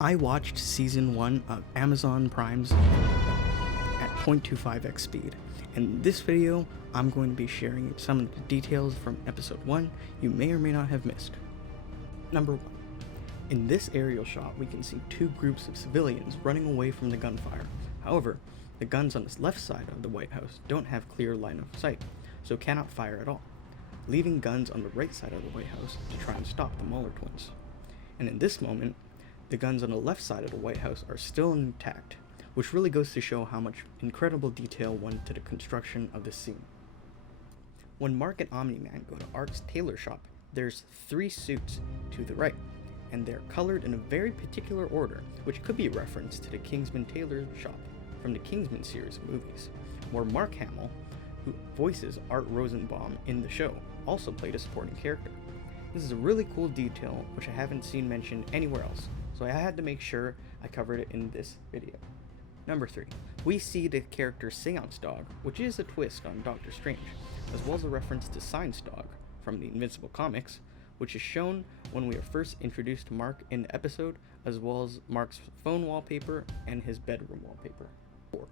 I watched season 1 of Amazon Prime's at 0.25x speed. In this video, I'm going to be sharing some of the details from episode 1 you may or may not have missed. Number 1. In this aerial shot, we can see two groups of civilians running away from the gunfire. However, the guns on the left side of the White House don't have clear line of sight, so cannot fire at all, leaving guns on the right side of the White House to try and stop the Mueller twins. And in this moment, the guns on the left side of the White House are still intact, which really goes to show how much incredible detail went into the construction of this scene. When Mark and Omni-Man go to Art's tailor shop, there's 3 suits to the right, and they're colored in a very particular order, which could be a reference to the Kingsman tailor shop from the Kingsman series of movies, where Mark Hamill, who voices Art Rosenbaum in the show, also played a supporting character. This is a really cool detail which I haven't seen mentioned anywhere else, so I had to make sure I covered it in this video. Number 3. We see the character Seance Dog, which is a twist on Doctor Strange, as well as a reference to Science Dog from the Invincible comics, which is shown when we are first introduced to Mark in the episode, as well as Mark's phone wallpaper and his bedroom wallpaper. 4.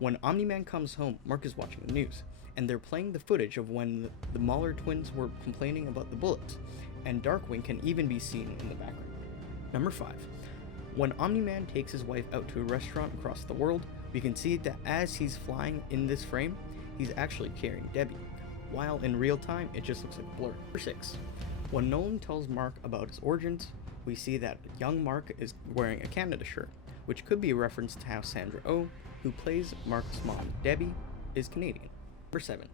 When Omni-Man comes home, Mark is watching the news, and they're playing the footage of when the Mueller twins were complaining about the bullets, and Darkwing can even be seen in the background. Number 5. When Omni-Man takes his wife out to a restaurant across the world, we can see that as he's flying in this frame, he's actually carrying Debbie, while in real time it just looks like a blur. Number 6. When Nolan tells Mark about his origins, we see that young Mark is wearing a Canada shirt, which could be a reference to how Sandra Oh, who plays Mark's mom Debbie, is Canadian. Number 7.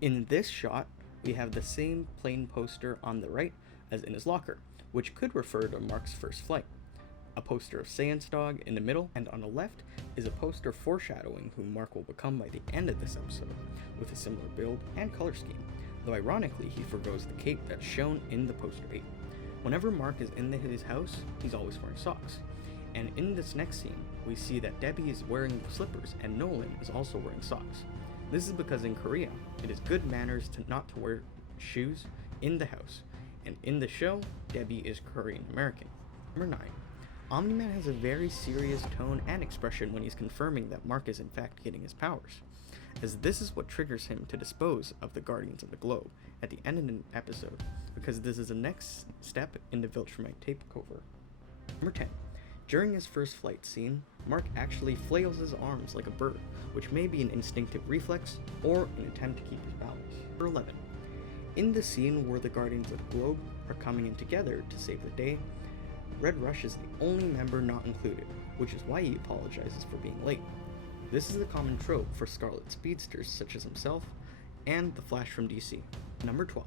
In this shot, we have the same plane poster on the right as in his locker, which could refer to Mark's first flight. A poster of Seance Dog in the middle, and on the left is a poster foreshadowing who Mark will become by the end of this episode, with a similar build and color scheme, though ironically he forgoes the cape that's shown in the poster 8. Whenever Mark is in his house, he's always wearing socks, and in this next scene, we see that Debbie is wearing slippers and Nolan is also wearing socks. This is because in Korea, it is good manners not to wear shoes in the house, and in the show, Debbie is Korean American. Number 9. Omni-Man has a very serious tone and expression when he's confirming that Mark is in fact getting his powers, as this is what triggers him to dispose of the Guardians of the Globe at the end of the episode, because this is the next step in the Viltrumite takeover. Number 10. During his first flight scene, Mark actually flails his arms like a bird, which may be an instinctive reflex or an attempt to keep his balance. Number 11. In the scene where the Guardians of the Globe are coming in together to save the day, Red Rush is the only member not included, which is why he apologizes for being late. This is a common trope for Scarlet speedsters such as himself and the Flash from DC. Number 12.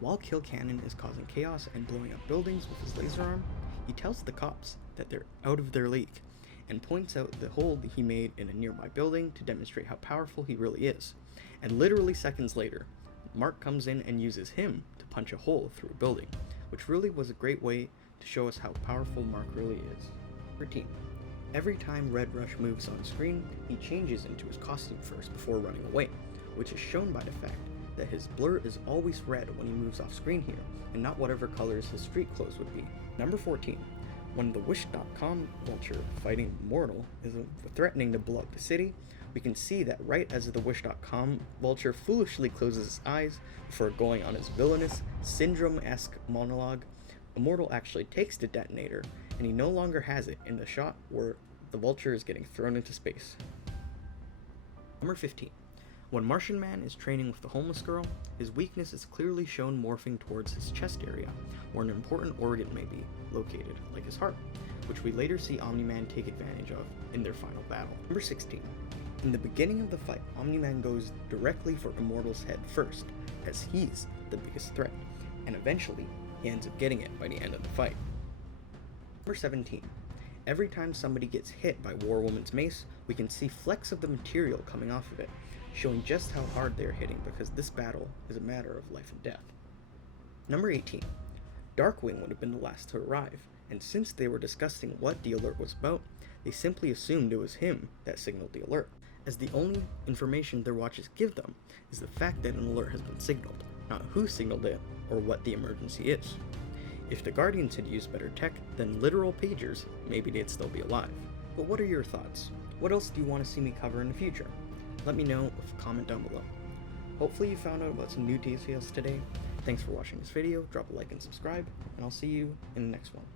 While Kill Cannon is causing chaos and blowing up buildings with his laser arm, he tells the cops that they're out of their league, and points out the hole that he made in a nearby building to demonstrate how powerful he really is. And literally seconds later, Mark comes in and uses him to punch a hole through a building, which really was a great way to show us how powerful Mark really is. 13. Every time Red Rush moves on screen, he changes into his costume first before running away, which is shown by the fact that his blur is always red when he moves off screen here, and not whatever colors his street clothes would be. Number 14. When the Wish.com vulture fighting Immortal is threatening to blow up the city, we can see that right as the Wish.com vulture foolishly closes his eyes before going on his villainous, Syndrome-esque monologue, Immortal actually takes the detonator, and he no longer has it in the shot where the vulture is getting thrown into space. Number 15. When Martian Man is training with the homeless girl, his weakness is clearly shown morphing towards his chest area, where an important organ may be located, like his heart, which we later see Omni-Man take advantage of in their final battle. Number 16. In the beginning of the fight, Omni-Man goes directly for Immortal's head first, as he's the biggest threat, and eventually he ends up getting it by the end of the fight. Number 17. Every time somebody gets hit by War Woman's mace, we can see flecks of the material coming off of it, showing just how hard they're hitting because this battle is a matter of life and death. Number 18. Darkwing would have been the last to arrive, and since they were discussing what the alert was about, they simply assumed it was him that signaled the alert, as the only information their watches give them is the fact that an alert has been signaled, not who signaled it or what the emergency is. If the Guardians had used better tech than literal pagers, maybe they'd still be alive. But what are your thoughts? What else do you want to see me cover in the future? Let me know with a comment down below. Hopefully you found out about some new details today. Thanks for watching this video, drop a like and subscribe, and I'll see you in the next one.